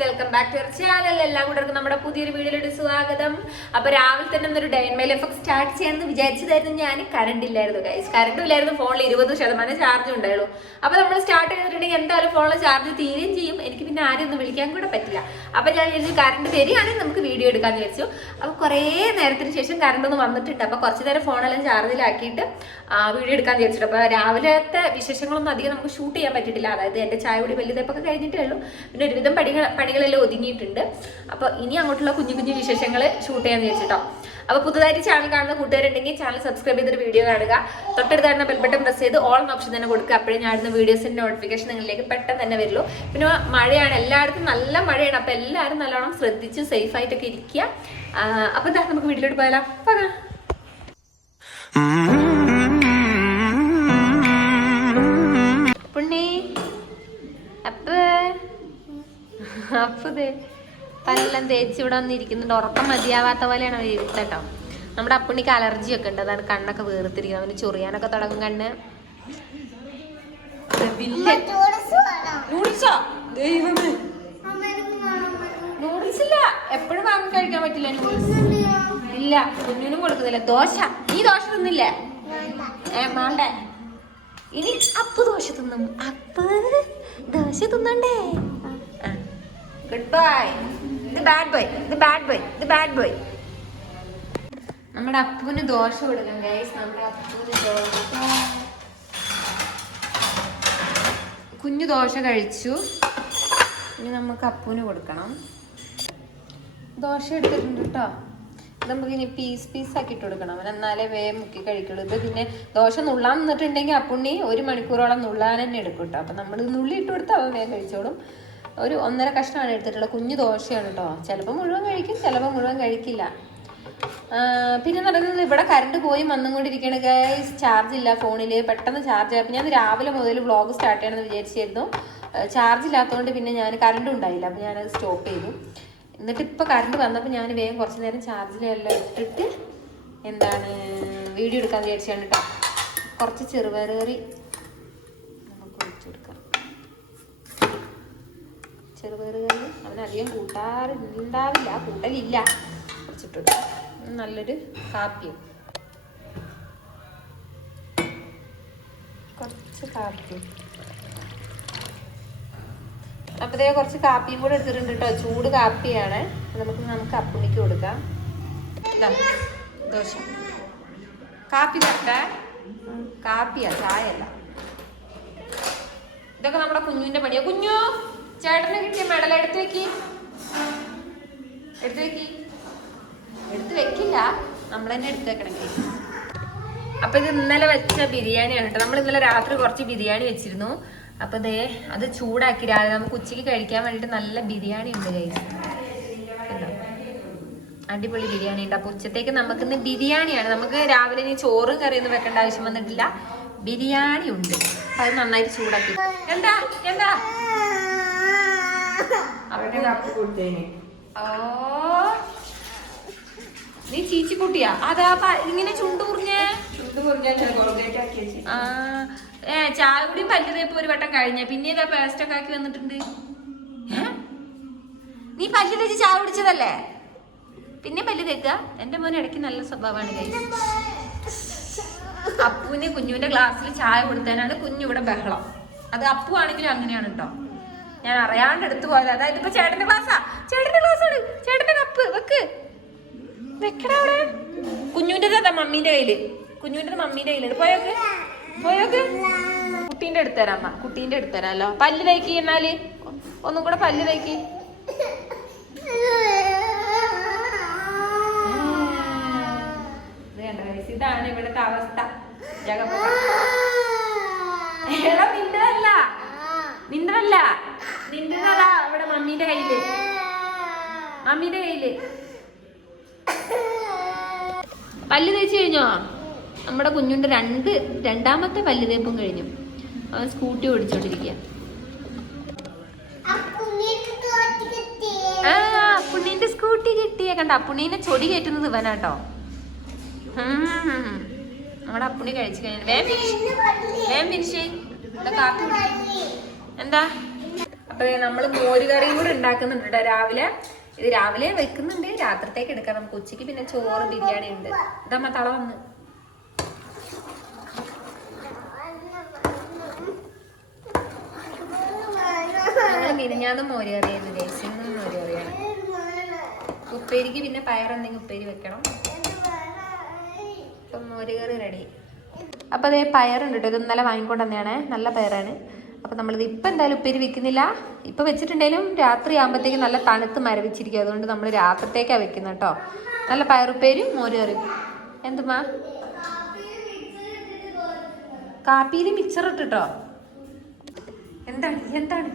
Welcome back to our channel. എല്ലാ കൂട്ടർക്കും നമ്മുടെ പുതിയൊരു വീഡിയോയിലോട്ട് സ്വാഗതം. അപ്പൊ രാവിലെ തന്നെ ഒരു day in my life start ചെയ്യാമെന്ന് വിചാരിച്ചതായിരുന്നു. ഞാൻ കറണ്ട് ഇല്ലായിരുന്നു ഗൈസ്, കറണ്ടും ഇല്ലായിരുന്നു, ഫോണിൽ 20% ചാർജ് ഉണ്ടായുള്ളൂ. അപ്പൊ നമ്മൾ സ്റ്റാർട്ട് ചെയ്തിട്ടുണ്ടെങ്കിൽ എന്തായാലും ഫോണിൽ ചാർജ് തീരുകയും ചെയ്യും. എനിക്ക് പിന്നെ ആരും ഒന്നും വിളിക്കാൻ കൂടെ പറ്റില്ല. അപ്പൊ ഞാൻ വിചാരിച്ചു കറണ്ട് വരികയാണെങ്കിൽ നമുക്ക് വീഡിയോ എടുക്കാന്ന് വിചാരിച്ചു. അപ്പൊ കുറേ നേരത്തിന് ശേഷം കറണ്ട് ഒന്ന് വന്നിട്ടുണ്ട്. അപ്പൊ കുറച്ചു നേരം ഫോണെല്ലാം ചാർജിലാക്കിയിട്ട് വീഡിയോ എടുക്കാന്ന് വിചാരിച്ചിട്ട്. അപ്പൊ രാവിലത്തെ വിശേഷങ്ങളൊന്നും അധികം നമുക്ക് ഷൂട്ട് ചെയ്യാൻ പറ്റിയിട്ടില്ല. അതായത് എന്റെ ചായ കൂടി വലിയ ഇതൊക്കെ കഴിഞ്ഞിട്ടേ ഉള്ളൂ. പിന്നെ ഒരുവിധം പണികളെല്ലാം ഒതുങ്ങിയിട്ടുണ്ട്. അപ്പോൾ ഇനി അങ്ങോട്ടുള്ള കുഞ്ഞു കുഞ്ഞു വിശേഷങ്ങൾ ഷൂട്ട് ചെയ്യാന്ന് വെച്ചിട്ടോ. അപ്പോൾ പുതുതായിട്ട് ചാനൽ കാണുന്ന കൂട്ടുകാരുണ്ടെങ്കിൽ ചാനൽ സബ്സ്ക്രൈബ് ചെയ്തൊരു വീഡിയോ കാണുക. തൊട്ടടുത്തായിരുന്ന ബെൽ ബട്ടൺ പ്രസ് ചെയ്ത് ഓൾ എന്ന ഓപ്ഷൻ തന്നെ കൊടുക്കുക. അപ്പോഴേ ഞാൻ ഇടുന്ന വീഡിയോസിന്റെ നോട്ടിഫിക്കേഷൻ നിങ്ങളിലേക്ക് പെട്ടെന്ന് തന്നെ വരുള്ളൂ. പിന്നെ മഴയാണ്, എല്ലായിടത്തും നല്ല മഴയാണ്. അപ്പോൾ എല്ലാവരും നല്ലോണം ശ്രദ്ധിച്ച് സേഫ് ആയിട്ടൊക്കെ ഇരിക്കുക. അപ്പോൾ എന്താ നമുക്ക് വീട്ടിലോട്ട് പോയാലോ? പോകാം. പുണ്ണി അപ്പതേ പല്ലെല്ലാം തേച്ച് ഇവിടെ വന്നിരിക്കുന്നുണ്ട്. ഉറക്കം മതിയാവാത്ത പോലെയാണ് അവർ ഇരുത്തട്ടോ. നമ്മുടെ അപ്പുണ്ണിക്ക് അലർജി ഒക്കെ ഉണ്ട്, അതാണ് കണ്ണൊക്കെ വേർത്തിരിക്കുന്നത്. അവന് ചൊറിയാനൊക്കെ തുടങ്ങും കണ്ണ്. നൂഡിൽസ് ഇല്ല, എപ്പോഴും വാങ്ങി കഴിക്കാൻ പറ്റില്ല നൂഡിൽസ്. ഇല്ല, കുഞ്ഞിനും കൊടുക്കുന്നില്ല. ദോശ, നീ ദോശ തിന്നില്ലേ? വേണ്ടേ? ഇനി അപ്പ് ദോശ തിന്നും. അപ്പ് ദോശ തിന്നണ്ടേ? Good bye. ഇത് ബാഡ് ബോയ്, ഇത് ബാഡ് ബോയ്, ഇത് ബാഡ് ബോയ്. നമ്മുടെ അപ്പുവിന് ദോശ കൊടുക്കാം ഗൈസ്. നമ്മുടെ അപ്പുവിന് ദോശ, കുഞ്ഞു ദോശ കഴിച്ചു. ഇനി നമുക്ക് അപ്പുവിന് കൊടുക്കണം. ദോശ എടുത്തിട്ടുണ്ട് കേട്ടോ. ഇത് നമുക്ക് ഇനി പീസ് ആക്കിയിട്ട് കൊടുക്കണം. അവൻ എന്നാലേ വേഗം മുക്കി കഴിക്കുള്ളൂ. ഇത് പിന്നെ ദോശ നുള്ളാൻ നിന്നിട്ടുണ്ടെങ്കിൽ അപ്പുണ്ണി 1 മണിക്കൂറോളം നുള്ളാൻ തന്നെ എടുക്കും കേട്ടോ. അപ്പം നമ്മൾ നുള്ളി ഇട്ട് കൊടുത്താൽ അവൻ വേഗം കഴിച്ചോളും. ഒരു 1.5 കഷ്ണമാണ് എടുത്തിട്ടുള്ളത്. കുഞ്ഞു ദോശയാണ് കേട്ടോ. ചിലപ്പോൾ മുഴുവൻ കഴിക്കും, ചിലപ്പോൾ മുഴുവൻ കഴിക്കില്ല. പിന്നെ നടക്കുന്നത് ഇവിടെ കറണ്ട് പോയി വന്നുകൊണ്ടിരിക്കുകയാണ് ഗൈസ്. ചാർജ് ഇല്ല ഫോണിൽ. പെട്ടെന്ന് ചാർജ് ആയപ്പോൾ ഞാൻ രാവിലെ മുതൽ വ്ളോഗ് സ്റ്റാർട്ട് ചെയ്യണമെന്ന് വിചാരിച്ചിരുന്നു. ചാർജ് ഇല്ലാത്തതുകൊണ്ട് പിന്നെ ഞാൻ കറണ്ടും ഉണ്ടായില്ല. അപ്പോൾ ഞാനത് സ്റ്റോപ്പ് ചെയ്തു. എന്നിട്ട് ഇപ്പോൾ കറണ്ട് വന്നപ്പോൾ ഞാൻ വേഗം കുറച്ച് നേരം ചാർജിലെല്ലാം ഇട്ടിട്ട് വീഡിയോ എടുക്കാമെന്ന് വിചാരിച്ചാണ് കേട്ടോ. കുറച്ച് ചെറുപയർ കറി നമുക്ക് ഒഴിച്ചു കൊടുക്കാം. ചെറുപയർ കറി അവനധികം കൂട്ടാറില്ല, കൂട്ടലില്ല. കുറച്ചിട്ട് കൊടുക്കാം. നല്ലൊരു കാപ്പിയും, കുറച്ച് കാപ്പിയും. അപ്പോഴത്തേ കുറച്ച് കാപ്പിയും കൂടെ എടുത്തിട്ടുണ്ട് കേട്ടോ. ചൂട് കാപ്പിയാണ്. നമുക്ക് അപ്പുണ്ണിക്ക് കൊടുക്കാം. ഇതാ ദോശ. കാപ്പി തട്ടെ. കാപ്പിയാ, ചായയല്ല. ഇതൊക്കെ നമ്മുടെ കുഞ്ഞുവിന്റെ പണിയാ. കുഞ്ഞു, ചേട്ടന് കിട്ടിയ മെഡൽ എടുത്ത് വെക്കി. എടുത്ത് വെക്കില്ല, നമ്മൾ തന്നെ എടുത്ത് വെക്കണം. അപ്പൊ ഇത് ഇന്നലെ വെച്ച ബിരിയാണിയാണ് കേട്ടോ. നമ്മൾ ഇന്നലെ രാത്രി കുറച്ച് ബിരിയാണി വെച്ചിരുന്നു. അപ്പൊ ദേ അത് ചൂടാക്കി രാവിലെ നമുക്ക് ഉച്ചയ്ക്ക് കഴിക്കാൻ വേണ്ടിട്ട് നല്ല ബിരിയാണി ഉണ്ട് കയ്യിൽ. അടിപൊളി ബിരിയാണി ഉണ്ട്. അപ്പൊ ഉച്ചത്തേക്ക് നമുക്കിന്ന് ബിരിയാണിയാണ്. നമുക്ക് രാവിലെ ഇനി ചോറും കറിയൊന്നും വെക്കേണ്ട ആവശ്യം വന്നിട്ടില്ല. ബിരിയാണി ഉണ്ട്. അപ്പൊ അത് നന്നായിട്ട് ചൂടാക്കി. എന്താ നീ ചീച്ചിക്കുട്ടിയാ? അതാ ഇങ്ങനെ ചുണ്ടൂറിഞ്ഞേ. ചായ കൂടി പല്ല് തേപ്പ് ഒരു വട്ടം കഴിഞ്ഞ പിന്നെ ഇതാ പേസ്റ്റ് ഒക്കെ ആക്കി വന്നിട്ടുണ്ട്. നീ പല്ല് തേച്ച് ചായ കുടിച്ചതല്ലേ? പിന്നെ പല്ല് തേക്കുക. എന്റെ മോൻ ഇടയ്ക്ക് നല്ല സ്വഭാവമാണ് കഴിച്ചത്. അപ്പുവിന് കുഞ്ഞുവിന്റെ ഗ്ലാസ്സിൽ ചായ കൊടുത്തതിനാണ് കുഞ്ഞിവിടെ ബഹളം. അത് അപ്പു ആണെങ്കിലും അങ്ങനെയാണ് കേട്ടോ. ഞാൻ അറിയാണ്ട് എടുത്തു പോയത്. അതായത് ഇപ്പൊ ചേട്ടന്റെ ഗ്ലാസ്സാണ്. ചേട്ടന്റെ കപ്പ് വെക്കടാ അവിടെ. കുഞ്ഞുവിന്റെ മമ്മീന്റെ കയ്യില്. പോയോക്ക്. കുട്ടീന്റെ എടുത്തരാം അമ്മ. കുട്ടീന്റെ എടുത്തരാമല്ലോ. പല്ല് തേക്കി. എന്നാല് ഒന്നും കൂടെ പല്ല് തേക്കി. ഇതാണ് ഇവിടുത്തെ അവസ്ഥ. നിന്റെതാ ഇവിടെ മമ്മീന്റെ കയ്യില്. പല്ല് തേച്ച് കഴിഞ്ഞോ? നമ്മുടെ കുഞ്ഞുണ്ട് രണ്ടാമത്തെ പല്ല് തേപ്പും കഴിഞ്ഞു. അവൻ സ്കൂട്ടി ഓടിച്ചോണ്ടിരിക്കുക. പുണ്ണീന്റെ സ്കൂട്ടി കിട്ടിയ കണ്ട. അപ്പുണ്ണീനെ ചൊടി കയറ്റുന്നത് ഇവനാട്ടോ. നമ്മുടെ അപ്പുണ്ണി കഴിച്ചു കഴിഞ്ഞു. വേം ഫിനിഷ്. എന്താ അപ്പൊ നമ്മള് മോരുകറിയും കൂടെ ഉണ്ടാക്കുന്നുണ്ട് കേട്ടോ രാവിലെ. ഇത് രാവിലെ വെക്കുന്നുണ്ട്, രാത്രിത്തേക്ക് എടുക്കാം നമുക്ക്. ഉച്ചക്ക് പിന്നെ ചോറ് ബിരിയാണി ഉണ്ട്. ഇതമ്മ തള വന്ന് മിനിഞ്ഞാന്ന് മോരുകറിയായിരുന്നു, ദേശീയ മോരുകറിയാണ്. ഉപ്പേരിക്ക് പിന്നെ പയറെന്തെങ്കിലും ഉപ്പേരി വെക്കണം. ഇപ്പം മോരുകറി റെഡി. അപ്പോൾ അതേ പയറുണ്ട് കേട്ടോ, ഇത് ഇന്നലെ വാങ്ങിക്കൊണ്ട് തന്നെയാണ്, നല്ല പയറാണ്. അപ്പോൾ നമ്മളിത് ഇപ്പം എന്തായാലും ഉപ്പേരി വെക്കുന്നില്ല. ഇപ്പം വെച്ചിട്ടുണ്ടെങ്കിലും രാത്രി ആകുമ്പോഴത്തേക്കും നല്ല തണുത്ത് മരവിച്ചിരിക്കും. അതുകൊണ്ട് നമ്മൾ രാത്രിത്തേക്കാണ് വെക്കുന്നത് കേട്ടോ. നല്ല പയറുപ്പേരും മോരുകറിയും. എന്തുമാ കാപ്പിയിൽ മിക്സർ ഇട്ടിട്ടോ? എന്താണ് എന്താണ്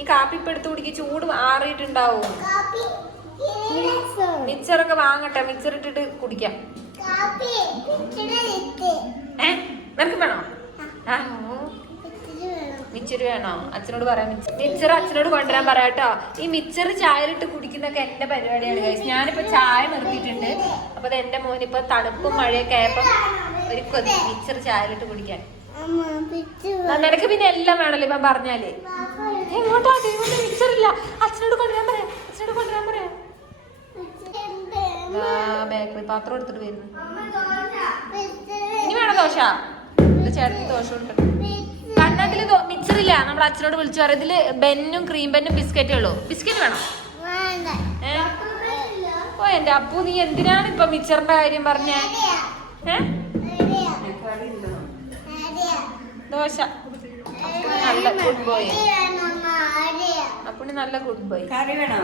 ഈ കാപ്പി ഇപ്പൊ എടുത്ത് കുടിക്ക്, ചൂട് ആറിയിട്ടുണ്ടാവും. മിക്സറൊക്കെ വാങ്ങട്ടെ, മിക്സർ ഇട്ടിട്ട് കുടിക്കാം. നിനക്ക് വേണോ? മിച്ചർ വേണോ? അച്ഛനോട് പറയാം. മിച്ചർ അച്ഛനോട് കൊണ്ടുവരാൻ പറയാട്ടോ. ഈ മിച്ചർ ചായയിലിട്ട് കുടിക്കുന്നൊക്കെ എന്റെ പരിപാടിയാണ് ഗൈസ്. ഞാനിപ്പോ ചായ നിർത്തിയിട്ടുണ്ട്. അപ്പൊ അത് എന്റെ മോനിപ്പോ തണുപ്പും മഴയൊക്കെ ആയപ്പം ഒരു കൊതി മിച്ചർ ചായയിലിട്ട് കുടിക്കാൻ. നിനക്ക് പിന്നെ എല്ലാം വേണല്ലോ ഇപ്പം പറഞ്ഞാല്. എങ്ങോട്ടാ മിക്സർ ഇല്ല, അച്ഛനോട് കൊണ്ടുവരാൻ പറയാം, അച്ഛനോട് കൊണ്ടുവരാൻ പറയാം. ബേക്കറി പാത്രം എടുത്തിട്ട് വരുന്നു. ഇനി വേണോ ദോശ? ചേട്ടന് ദോശ കൊടുക്കട്ടെ. കണ്ണതില് മിക്സർ ഇല്ല, നമ്മൾ അച്ഛനോട് വിളിച്ചു പറയാം. ഇതില് ബെന്നും ക്രീം ബെന്നും ബിസ്ക്കറ്റേ ഉള്ളൂ. ബിസ്ക്കറ്റ് വേണോ? ഓ എന്റെ അപ്പു, നീ എന്തിനാണ് ഇപ്പൊ മിക്സറിന്റെ കാര്യം പറഞ്ഞേ? ദോശ. നല്ല ഗുഡ് ബോയ് അപ്പുണ്ണി, നല്ല ഗുഡ് ബോയ്. കറി വേണോ?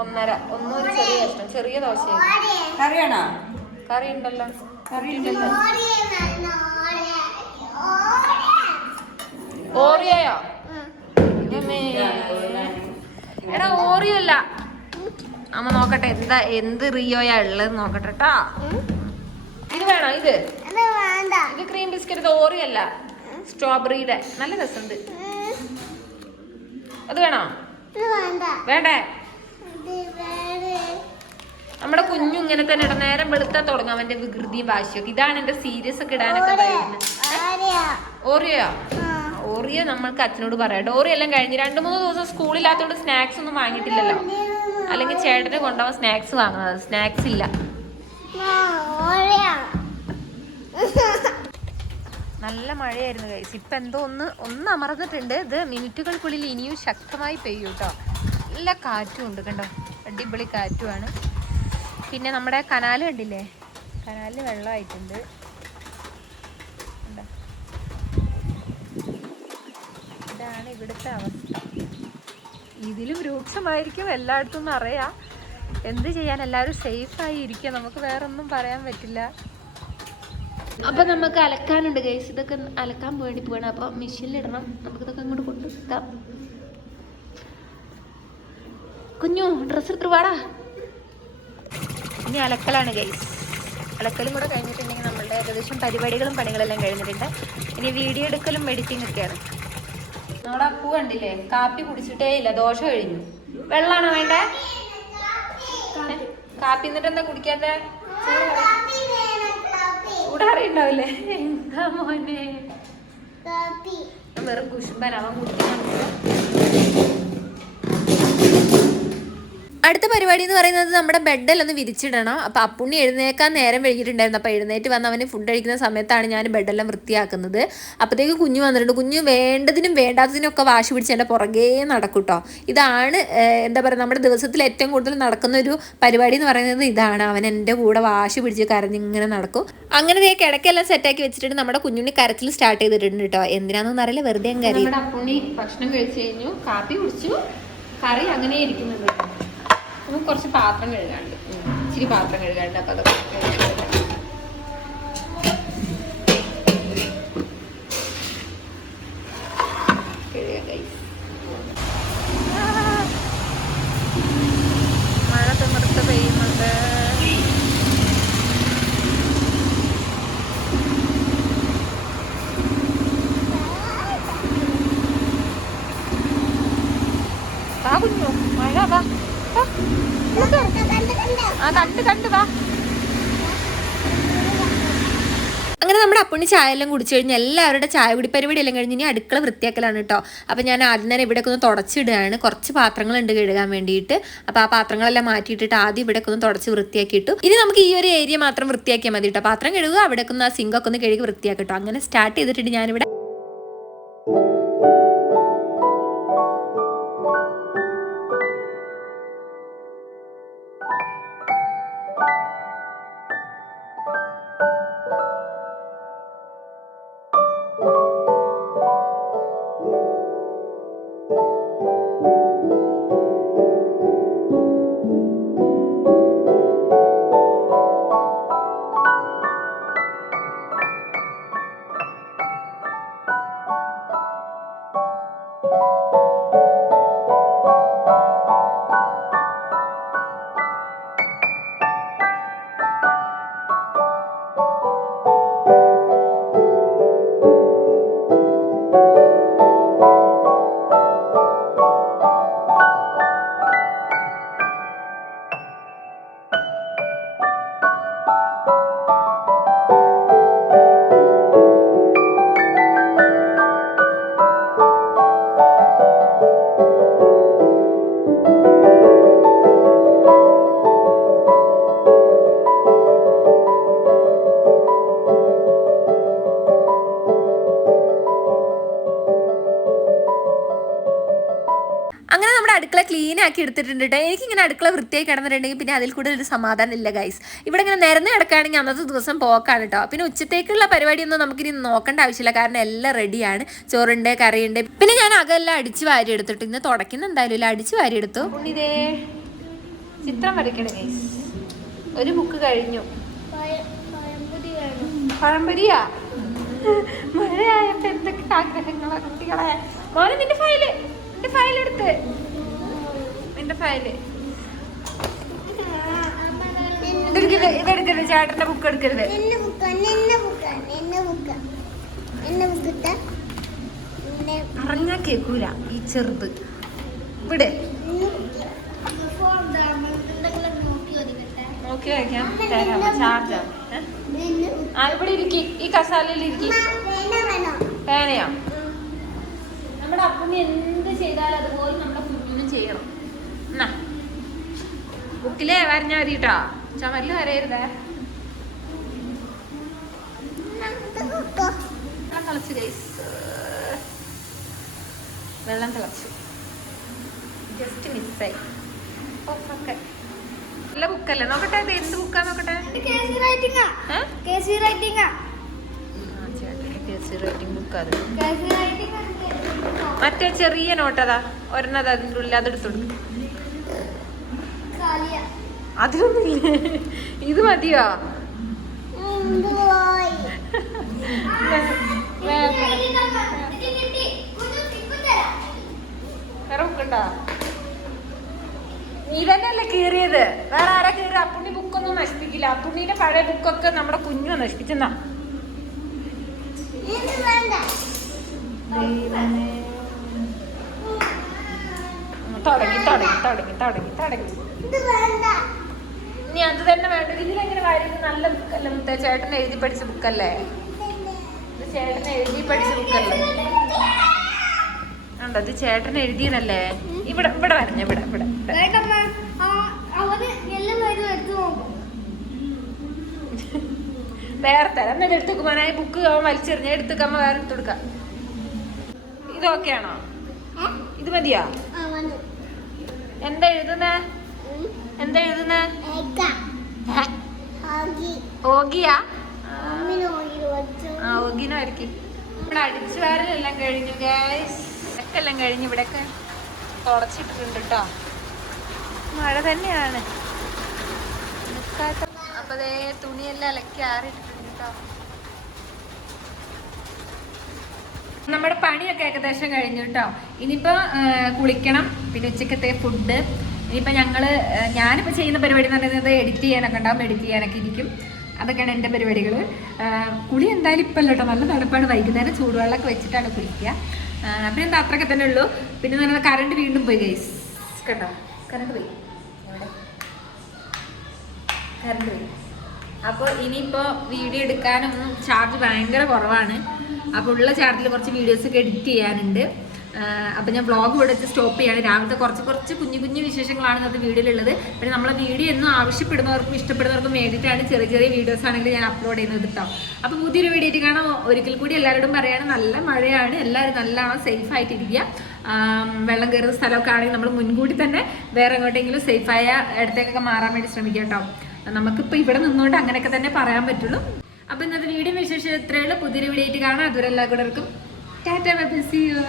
ഒന്നര ഒന്നൊരു ചെറിയ കഷ്ണം, ചെറിയ ദോശ. കറി വേണോ? കറി ഉണ്ടല്ലോ, കറി ഉണ്ടല്ലോ. ഓറിയോയോ? എടാ ഓറിയോ അല്ല അമ്മ. നോക്കട്ടെ എന്ത് റിയോയാ ഉള്ളത് നോക്കട്ടെ ട്ടാ. ഇത് വേണോ? ഇത് ക്രീം ബിസ്ക്കറ്റ്. ഇത് ഓറിയോ അല്ല, സ്ട്രോബെറിയുടെ. നല്ല രസമുണ്ട്. അത് വേണോ? വേണ്ടേ? നമ്മുടെ കുഞ്ഞു ഇങ്ങനെ തന്നെ ഇടാം. നേരം വെളുത്താൻ തുടങ്ങും അവന്റെ വികൃതിയും വാശിയൊക്കെ. ഇതാണ് എന്റെ സീരിയസ് ഒക്കെ ഇടാനൊക്കെ കഴിയുന്നത്. ഓറിയോ? ഓറിയോ നമ്മൾക്ക് അച്ഛനോട് പറയാം. ഓറിയോ എല്ലാം കഴിഞ്ഞ് 2-3 ദിവസം സ്കൂളില്ലാത്തതുകൊണ്ട് സ്നാക്സ് ഒന്നും വാങ്ങിയിട്ടില്ലല്ലോ. അല്ലെങ്കിൽ ചേട്ടന് കൊണ്ടുപോകാൻ സ്നാക്സ് വാങ്ങുന്നത്. സ്നാക്സ് ഇല്ല. നല്ല മഴയായിരുന്നു ഗൈസ്. ഇപ്പം എന്തോ ഒന്ന് അമർന്നിട്ടുണ്ട്. ഇത് മിനിറ്റുകൾക്കുള്ളിൽ ഇനിയും ശക്തമായി പെയ്യും കേട്ടോ. നല്ല കാറ്റും ഉണ്ട് കണ്ടോ, അടിപൊളി കാറ്റുമാണ്. പിന്നെ നമ്മുടെ കനാല് കണ്ടില്ലേ, കനാലിൽ വെള്ളമായിട്ടുണ്ട്. ഇതാണ് ഇവിടുത്തെ അവസ്ഥ. ഇതിലും രൂക്ഷമായിരിക്കും എല്ലായിടത്തും അറിയാം. എന്ത് ചെയ്യാൻ, എല്ലാവരും സേഫായി ഇരിക്കുക. നമുക്ക് വേറൊന്നും പറയാൻ പറ്റില്ല. അപ്പൊ നമുക്ക് അലക്കാനുണ്ട് ഗൈസ്. ഇതൊക്കെ അലക്കാൻ വേണ്ടി പോകണം. അപ്പൊ മെഷീനിലിടണം. നമുക്കിതൊക്കെ അങ്ങോട്ട് കൊണ്ടുവെക്കാം. കുഞ്ഞു ഡ്രസ്സ് എടുത്തിട്ട് വാടാ. ഇനി അലക്കലാണ് ഗൈസ്. അലക്കലും കൂടെ കഴിഞ്ഞിട്ടുണ്ടെങ്കിൽ നമ്മളുടെ ഏകദേശം പരിപാടികളും പണികളെല്ലാം കഴിഞ്ഞിട്ടുണ്ട്. ഇനി വീഡിയോ എടുക്കലും എഡിറ്റിംഗ് ഒക്കെയാണ്. നമ്മുടെ അപ്പു കണ്ടില്ലേ, കാപ്പി കുടിച്ചിട്ടേ ഇല്ല, ദോശ കഴിഞ്ഞു. വെള്ളാണോ വേണ്ടേ? കാപ്പി എന്നിട്ട് എന്താ കുടിക്കാത്ത? ചൂടാറി ഉണ്ടാവില്ലേ? എന്താ മോനെ വെറും കുശുമ്പൻ, അവൻ കുടിക്കുന്നുണ്ട്. അടുത്ത പരിപാടി എന്ന് പറയുന്നത് നമ്മുടെ ബെഡെല്ലാം ഒന്ന് വിരിച്ചിടണം. അപ്പോൾ അപ്പുണ്ണി എഴുന്നേക്കാൻ നേരം വൈകിട്ടുണ്ടായിരുന്നു. അപ്പോൾ എഴുന്നേറ്റ് വന്ന് അവന് ഫുഡ് കഴിക്കുന്ന സമയത്താണ് ഞാൻ ബെഡെല്ലാം വൃത്തിയാക്കുന്നത്. അപ്പോഴത്തേക്ക് കുഞ്ഞു വന്നിട്ടുണ്ട്. കുഞ്ഞു വേണ്ടതിനും വേണ്ടാത്തതിനും ഒക്കെ വാശി പിടിച്ച് എൻ്റെ പുറകേ നടക്കും കേട്ടോ. ഇതാണ് എന്താ പറയുക, നമ്മുടെ ദിവസത്തിൽ ഏറ്റവും കൂടുതൽ നടക്കുന്ന ഒരു പരിപാടി എന്ന് പറയുന്നത് ഇതാണ്. അവൻ എൻ്റെ കൂടെ വാശി പിടിച്ച് കരഞ്ഞിങ്ങനെ നടക്കും. അങ്ങനെ കിടക്കെല്ലാം സെറ്റാക്കി വെച്ചിട്ട് നമ്മുടെ കുഞ്ഞുണ്ണി കരച്ചിൽ സ്റ്റാർട്ട് ചെയ്തിട്ടുണ്ട് കേട്ടോ. എന്തിനാണെന്ന് അറിയില്ല, വെറുതെ കരയും. നമ്മുടെ അപ്പുണ്ണി ഭക്ഷണം കഴിച്ചു കഴിഞ്ഞു, കാപ്പി കുടിച്ചു, കറി അങ്ങനെ ഇരിക്കുന്നുണ്ട്. നമുക്ക് കുറച്ച് പാത്രം കഴുകാണ്ട്, ഇച്ചിരി പാത്രം കഴുകാണ്ട്. അപ്പം അതൊക്കെ കഴുകാം കൈ. മഴ തിമിർത്ത് പെയ്യുന്നുണ്ട്. വാ കുഞ്ഞു, മഴ വാ. ആ കണ്ട് വാ. അങ്ങനെ നമ്മുടെ അപ്പുണ്ണി ചായ എല്ലാം കുടിച്ചു കഴിഞ്ഞാൽ എല്ലാവരുടെ ചായ കുടി പരിപാടി എല്ലാം കഴിഞ്ഞ് ഇനി അടുക്കള വൃത്തിയാക്കലാണ് കേട്ടോ. അപ്പം ഞാൻ ആദ്യം തന്നെ ഇവിടെയൊക്കെ ഒന്ന് തുടച്ചിടുകയാണ്. കുറച്ച് പാത്രങ്ങളുണ്ട് കഴുകാൻ വേണ്ടിയിട്ട്. അപ്പോൾ ആ പാത്രങ്ങളെല്ലാം മാറ്റിയിട്ടിട്ട് ആദ്യം ഇവിടെയൊക്കെ ഒന്ന് തുടച്ച് വൃത്തിയാക്കിയിട്ടു. ഇനി നമുക്ക് ഈ ഒരു ഏരിയ മാത്രം വൃത്തിയാക്കിയാൽ മതി കേട്ടോ. പാത്രം കഴുകുക, അവിടെയൊക്കെ ഒന്ന് ആ സിങ്കൊക്കെ ഒന്ന് കഴുകി വൃത്തിയാക്കട്ടോ. അങ്ങനെ സ്റ്റാർട്ട് ചെയ്തിട്ട് ഞാനിവിടെ അടുക്കള ക്ലീൻ ആക്കി എടുത്തിട്ടുണ്ട് കേട്ടോ. എനിക്കിങ്ങനെ അടുക്കള വൃത്തിയായി കിടന്നിട്ടുണ്ടെങ്കിൽ പിന്നെ അതിൽ കൂടുതൽ ഒരു സമാധാനം ഇല്ല ഗൈസ്. ഇവിടെ ഇങ്ങനെ നിരന്ന് കിടക്കുകയാണെങ്കിൽ അന്നത്തെ ദിവസം പോക്കാണ് കേട്ടോ. പിന്നെ ഉച്ചത്തേക്കുള്ള പരിപാടിയൊന്നും നമുക്കിനി നോക്കേണ്ട ആവശ്യമില്ല, കാരണം എല്ലാം റെഡിയാണ്. ചോറുണ്ട്, കറിയുണ്ട്. പിന്നെ ഞാൻ അകെല്ലാം അടിച്ചു വാരി എടുത്തിട്ട് ഇന്ന് തുടക്കുന്ന എന്തായാലും ഇല്ല, അടിച്ചു വാരി എടുത്തു. ഇതേ ചിത്രം വരയ്ക്കണം ഗൈസ്. ഒരു ബുക്ക് കഴിഞ്ഞു. പഴംപൊരിയാ? മഴയായപ്പോ എന്തൊക്കെ ആഗ്രഹങ്ങളാ കുട്ടികളെ. മോനെ നിന്റെ ഫയല് എടുത്ത്, നിന്റെ ഫയല് ഇതെടുക്കരുത്, ചേട്ടന്റെ ബുക്ക് എടുക്കരുത്. അറിഞ്ഞാ കേക്കൂല ഈ ചെറുത്. ഇവിടെ നോക്കി വയ്ക്കാം, തരാം. ചാർജാ ഇവിടെ ഇരിക്കി, ഈ കസാലയിൽ ഇരിക്കി. പേനയോ? നമ്മുടെ അപ്പുണ്ണി എന്ത് ചെയ്താലും അതുപോലെ നമ്മുടെ കുഞ്ഞിനും ചെയ്യണം. എന്നാ ബുക്കിലേ വരഞ്ഞാൽ മതി കേട്ടോ, ചുമരില് വരയരുതേ. തിളച്ചു ഗൈസ്, വെള്ളം തിളച്ചു. ജസ്റ്റ് മിസ്സായി. ഓക്കെ, നല്ല ബുക്കല്ലേ? നോക്കട്ടെ, ഇത് എന്ത് ബുക്കാ നോക്കട്ടെ. Writing book. അത് മറ്റേ ചെറിയ നോട്ടതാ ഒരെണ്ണത് അതിൻ്റെ ഉള്ളിൽ, അതെടുത്തോളൂ. അതൊന്നുമില്ലേ, ഇത് മതിയോ? വേറെ ബുക്കുണ്ടോ? നീ തന്നെയല്ലേ കീറിയത്, വേറെ ആരാ കീറിയത്? അപ്പുണ്ണി ബുക്കൊന്നും നശിപ്പിക്കില്ല. അപ്പുണ്ണിന്റെ പഴയ ബുക്കൊക്കെ നമ്മുടെ കുഞ്ഞു നശിപ്പിച്ചെന്നാ. തുടങ്ങി ഇനി അത് തന്നെ വേണ്ട. ഇതിലെങ്ങനെ കാര്യം? നല്ല ബുക്കല്ലേ മുത്തേ? ചേട്ടൻ എഴുതി പഠിച്ച ബുക്കല്ലേ ഇത്? ചേട്ടൻ എഴുതി പഠിച്ച ബുക്കല്ലേ? ഉണ്ടോ? ഇത് ചേട്ടൻ എഴുതിയതല്ലേ? ഇവിടെ ഇവിടെ വരഞ്ഞ ഇവിടെ ഇവിടെ വേറെ തരാം. എന്നിട്ട് എടുത്തുക്കുമ്പോനായി ബുക്ക് വലിച്ചെറിഞ്ഞ എടുത്തുക്കമ്മ വേറെ എടുത്തു കൊടുക്കാം. ഇത് ഓക്കെയാണോ? ഇത് മതിയോ? എന്താ എഴുതുന്നേ? എന്താ എഴുതുന്നേ? ഓഗിയാ? ആ, ഓഗിനായിരിക്കും. ഇവിടെ അടിച്ചു വാരലെല്ലാം കഴിഞ്ഞു ഗൈസ്, എല്ലാം കഴിഞ്ഞു. ഇവിടെയൊക്കെ തുടച്ചിട്ടിട്ടുണ്ട് കേട്ടോ. മഴ തന്നെയാണ്. അപ്പൊ അതേ തുണിയെല്ലാം അലക്കി ആറിയിട്ടുണ്ട് കേട്ടോ. നമ്മുടെ പണിയൊക്കെ ഏകദേശം കഴിഞ്ഞു കേട്ടോ. ഇനിയിപ്പോ കുളിക്കണം, പിന്നെ ഉച്ചക്കത്തെ ഫുഡ്. ഇനിയിപ്പോൾ ഞാനിപ്പോൾ ചെയ്യുന്ന പരിപാടി എന്ന് പറയുന്നത് എഡിറ്റ് ചെയ്യാനൊക്കെ ഉണ്ടാവും. എഡിറ്റ് ചെയ്യാനൊക്കെ ഇരിക്കും. അതൊക്കെയാണ് എൻ്റെ പരിപാടികൾ. കുളി എന്തായാലും ഇപ്പം അല്ല കേട്ടോ, നല്ല തണുപ്പാണ്. വൈകുന്നേരം ചൂടുവെള്ളമൊക്കെ വെച്ചിട്ടാണ് കുളിക്കുക. അപ്പം എന്താ അത്രയൊക്കെ തന്നെ ഉള്ളൂ. പിന്നെ പറഞ്ഞാൽ കറണ്ട് വീണ്ടും പോയി ഗൈസ്. കേട്ടോ, കറണ്ട് പോയി. കറണ്ട് പോയി. അപ്പോൾ ഇനിയിപ്പോൾ വീഡിയോ എടുക്കാനൊന്നും ചാർജ് ഭയങ്കര കുറവാണ്. അപ്പോൾ ഉള്ള ചാർജിൽ കുറച്ച് വീഡിയോസൊക്കെ എഡിറ്റ് ചെയ്യാനുണ്ട്. അപ്പം ഞാൻ വ്ളോഗ് ഇവിടെ വെച്ച് സ്റ്റോപ്പ് ചെയ്യാണ്. രാവിലത്തെ കുറച്ച് കുഞ്ഞു കുഞ്ഞു വിശേഷങ്ങളാണ് ഇന്നത്തെ വീഡിയോയിലുള്ളത്. പിന്നെ നമ്മളെ വീഡിയോ എന്നും ആവശ്യപ്പെടുന്നവർക്കും ഇഷ്ടപ്പെടുന്നവർക്കും വേണ്ടിയിട്ടാണ് ചെറിയ ചെറിയ വീഡിയോസ് ആണെങ്കിൽ ഞാൻ അപ്ലോഡ് ചെയ്യുന്നത് കേട്ടോ. അപ്പോൾ പുതിയൊരു വീഡിയോ ആയിട്ട് കാണാം. ഒരിക്കൽ കൂടി എല്ലാവരോടും പറയാണ്, നല്ല മഴയാണ്, എല്ലാവരും നല്ലോണം സേഫ് ആയിട്ടിരിക്കുക. വെള്ളം കയറുന്ന സ്ഥലമൊക്കെ ആണെങ്കിൽ നമ്മൾ മുൻകൂട്ടി തന്നെ വേറെ എങ്ങോട്ടെങ്കിലും സേഫായ ഇടത്തേക്കൊക്കെ മാറാൻ വേണ്ടി ശ്രമിക്കുക കേട്ടോ. നമുക്കിപ്പോൾ ഇവിടെ നിന്നുകൊണ്ട് അങ്ങനെയൊക്കെ തന്നെ പറയാൻ പറ്റുള്ളൂ. അപ്പോൾ ഇന്നത്തെ വീഡിയോ വിശേഷം ഇത്രയേ ഉള്ളൂ. പുതിയൊരു വീഡിയോ ആയിട്ട് കാണാം. അതുവരെ എല്ലാവർക്കും tata bye bye, see U.